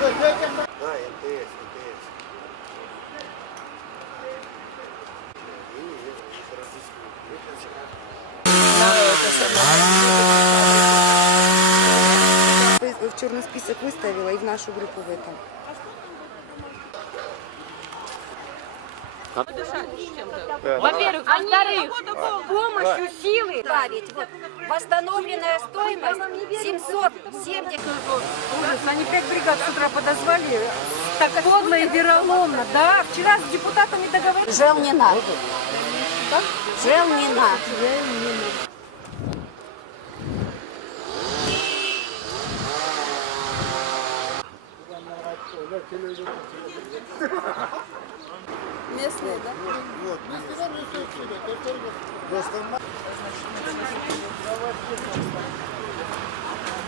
Да, МТС. В черный список выставила и в нашу группу в этом. Во-первых, во-вторых, с помощью силы ставить. Вот, восстановленная стоимость 770. Ужас, они 5 бригад с утра подозвали. Так подло и вероломно. Да, вчера с депутатами договорились. Жел не надо. Жел не надо.